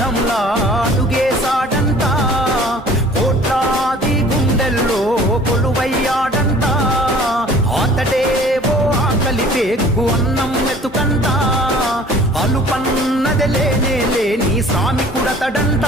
సింహంలా అడుగేశాడంట, కోట్లాది గుండెల్లో కొలువయ్యాడంట. అతడేవో ఆకలి పేగు అన్నం మెతుకంట, అలుపన్నది లేనే లేని శ్రామికుడతడంట.